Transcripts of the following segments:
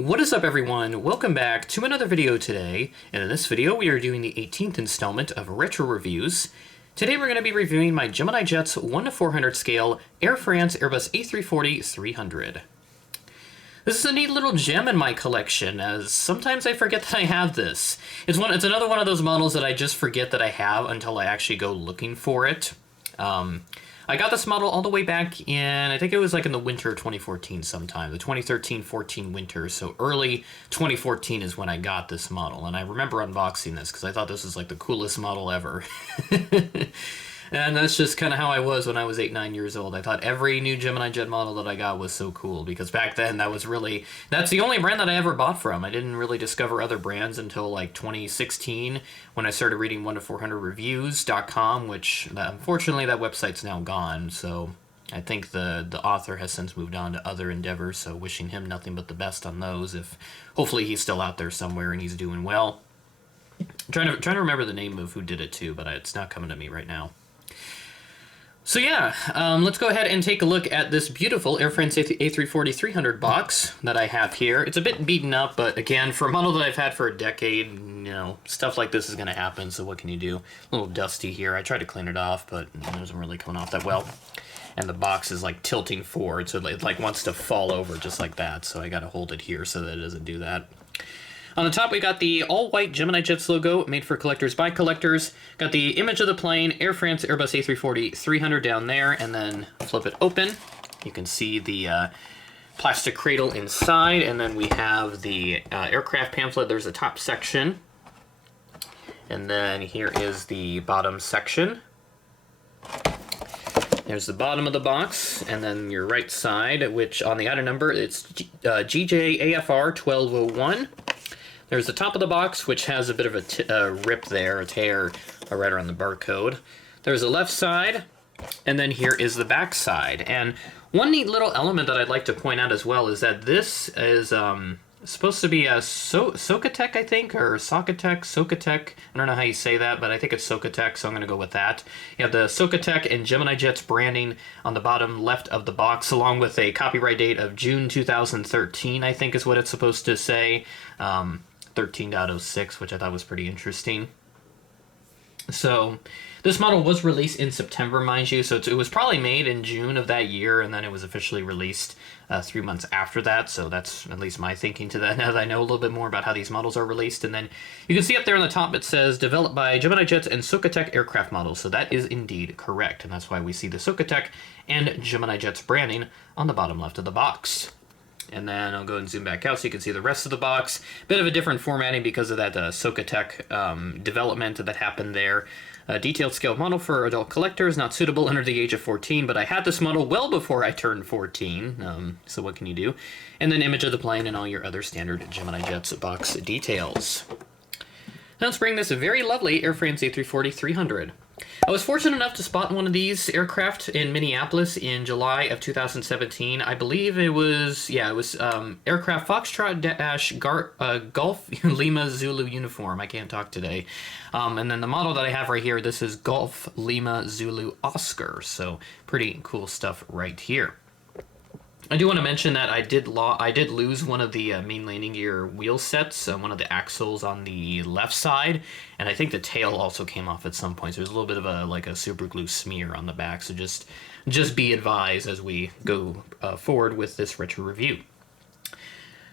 What is up, everyone? Welcome back to another video today, and in this video we are doing the 18th installment of Retro Reviews. Today we're going to be reviewing my Gemini Jets 1:400 scale Air France Airbus A340-300. This is a neat little gem in my collection, as sometimes I forget that I have this. It's another one of those models that I just forget that I have until I actually go looking for it. I got this model all the way back in, I think it was like in the winter of 2014 sometime, the 2013-14 winter, so early 2014 is when I got this model, and I remember unboxing this because I thought this was like the coolest model ever. And that's just kind of how I was when I was 8-9 years old. I thought every new Gemini Jet model that I got was so cool, because back then that's the only brand that I ever bought from. I didn't really discover other brands until like 2016 when I started reading 1-400reviews.com, which unfortunately that website's now gone. So I think the author has since moved on to other endeavors, so wishing him nothing but the best on those. Hopefully he's still out there somewhere and he's doing well. I'm trying to remember the name of who did it too, but it's not coming to me right now. So yeah, let's go ahead and take a look at this beautiful Air France A340-300 box that I have here. It's a bit beaten up, but again, for a model that I've had for a decade, stuff like this is going to happen, so what can you do? A little dusty here. I tried to clean it off, but it doesn't really come off that well. And the box is like tilting forward, so it like wants to fall over just like that, so I got to hold it here so that it doesn't do that. On the top, we got the all-white Gemini Jets logo, made for collectors by collectors. Got the image of the plane, Air France Airbus A340-300 down there, and then flip it open. You can see the plastic cradle inside, and then we have the aircraft pamphlet. There's a top section, and then here is the bottom section. There's the bottom of the box, and then your right side, which on the item number, it's GJAFR 1201. There's the top of the box, which has a bit of a rip there, a tear right around the barcode. There's the left side, and then here is the back side. And one neat little element that I'd like to point out as well is that this is supposed to be a Socatec, I think, or Socatec. I don't know how you say that, but I think it's Socatec, so I'm going to go with that. You have the Socatec and Gemini Jets branding on the bottom left of the box, along with a copyright date of June 2013, I think is what it's supposed to say. 13.06, which I thought was pretty interesting. So this model was released in September, mind you, so it was probably made in June of that year, and then it was officially released 3 months after that, so that's at least my thinking to that, now that I know a little bit more about how these models are released. And then you can see up there on the top it says, developed by Gemini Jets and Socatec aircraft models, so that is indeed correct, and that's why we see the Socatec and Gemini Jets branding on the bottom left of the box. And then I'll go and zoom back out so you can see the rest of the box. Bit of a different formatting because of that Socatec development that happened there. Detailed scale model for adult collectors, not suitable under the age of 14, but I had this model well before I turned 14, so what can you do? And then image of the plane and all your other standard Gemini Jets box details. Now let's bring this very lovely Air France A340-300. I was fortunate enough to spot one of these aircraft in Minneapolis in July of 2017. I believe it was aircraft Foxtrot Golf Lima Zulu uniform. I can't talk today. And then the model that I have right here, this is Golf Lima Zulu Oscar. So pretty cool stuff right here. I do want to mention that I did lose one of the main landing gear wheel sets, one of the axles on the left side, and I think the tail also came off at some point. So there's a little bit of a super glue smear on the back. So just be advised as we go forward with this retro review.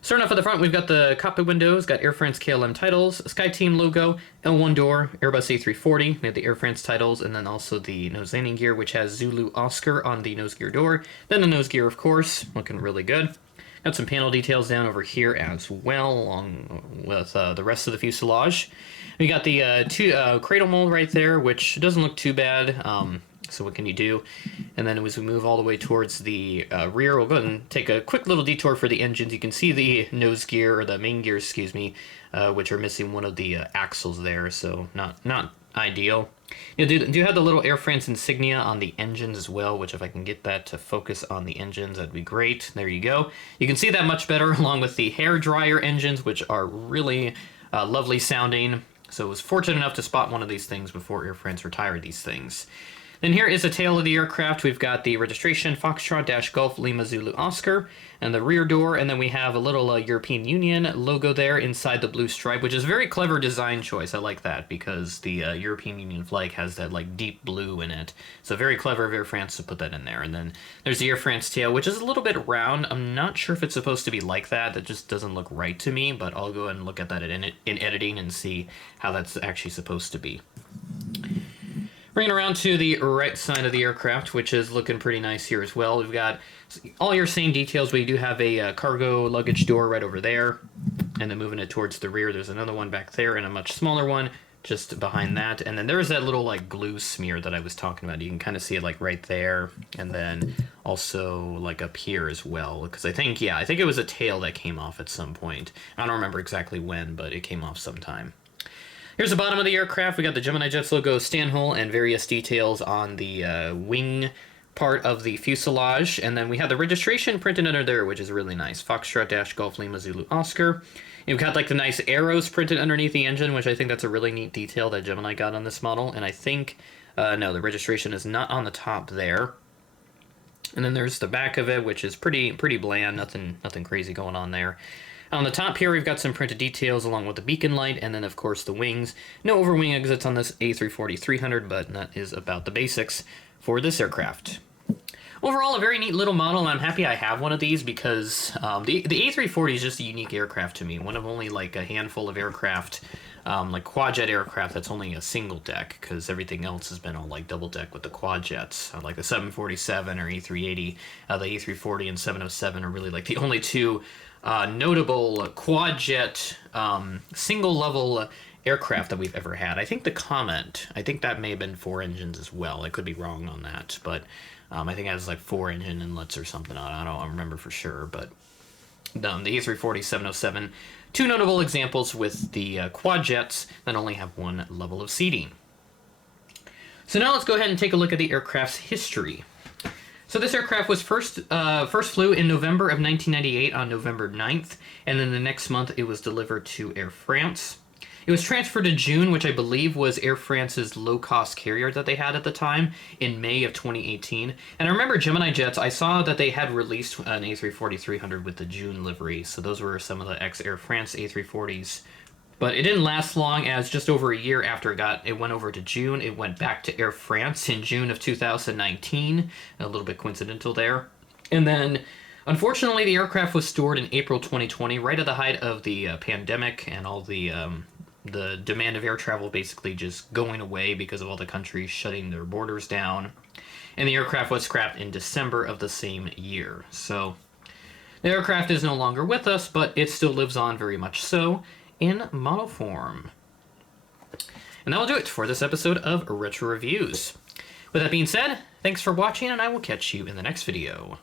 Starting off at the front, we've got the cockpit windows, got Air France KLM titles, SkyTeam logo, L1 door, Airbus A340, we have the Air France titles, and then also the nose landing gear, which has Zulu Oscar on the nose gear door. Then the nose gear, of course, looking really good. Got some panel details down over here as well, along with the rest of the fuselage. We got the cradle mold right there, which doesn't look too bad. So what can you do? And then as we move all the way towards the rear, we'll go ahead and take a quick little detour for the engines. You can see the nose gear, or the main gear, excuse me, which are missing one of the axles there, so not ideal. You do have the little Air France insignia on the engines as well, which if I can get that to focus on the engines, that'd be great. There you go. You can see that much better along with the hair dryer engines, which are really lovely sounding. So I was fortunate enough to spot one of these things before Air France retired these things. Then here is a tail of the aircraft. We've got the registration Foxtrot-Golf Lima Zulu Oscar and the rear door, and then we have a little European Union logo there inside the blue stripe, which is a very clever design choice. I like that because the European Union flag has that like deep blue in it. So very clever of Air France to put that in there. And then there's the Air France tail, which is a little bit round. I'm not sure if it's supposed to be like that. That just doesn't look right to me, but I'll go ahead and look at that in editing and see how that's actually supposed to be. Bringing around to the right side of the aircraft, which is looking pretty nice here as well. We've got all your same details. We do have a cargo luggage door right over there. And then moving it towards the rear, there's another one back there and a much smaller one just behind that. And then there's that little like glue smear that I was talking about. You can kind of see it like right there. And then also like up here as well. Because I think it was a tail that came off at some point. I don't remember exactly when, but it came off sometime. Here's the bottom of the aircraft. We got the Gemini Jets logo, stanhole, and various details on the wing part of the fuselage. And then we have the registration printed under there, which is really nice. Foxtrot-Golf Lima Zulu Oscar. You've got like the nice arrows printed underneath the engine, which I think that's a really neat detail that Gemini got on this model. And I think, no, the registration is not on the top there. And then there's the back of it, which is pretty bland. Nothing crazy going on there. On the top here, we've got some printed details along with the beacon light, and then, of course, the wings. No overwing exits on this A340-300, but that is about the basics for this aircraft. Overall, a very neat little model, and I'm happy I have one of these because the A340 is just a unique aircraft to me. One of only, like, a handful of aircraft, like quad-jet aircraft that's only a single deck, because everything else has been all, like, double deck with the quad-jets. Like the 747 or A380, the A340 and 707 are really, like, the only two notable quad-jet single-level aircraft that we've ever had. I think the Comet, I think that may have been 4 engines as well. I could be wrong on that, but I think it has like 4 engine inlets or something. I don't remember for sure, but the A340, 707, 2 notable examples with the quad-jets that only have 1 level of seating. So now let's go ahead and take a look at the aircraft's history. So this aircraft was first flew in November of 1998 on November 9th, and then the next month it was delivered to Air France. It was transferred to June, which I believe was Air France's low-cost carrier that they had at the time, in May of 2018. And I remember Gemini Jets, I saw that they had released an A340-300 with the June livery, so those were some of the ex-Air France A340s. But it didn't last long, as just over a year after it went over to June, it went back to Air France in June of 2019. A little bit coincidental there. And then, unfortunately, the aircraft was stored in April 2020, right at the height of the pandemic and all the demand of air travel basically just going away because of all the countries shutting their borders down. And the aircraft was scrapped in December of the same year. So, the aircraft is no longer with us, but it still lives on very much so in model form. And that will do it for this episode of Retro Reviews. With that being said, thanks for watching, and I will catch you in the next video.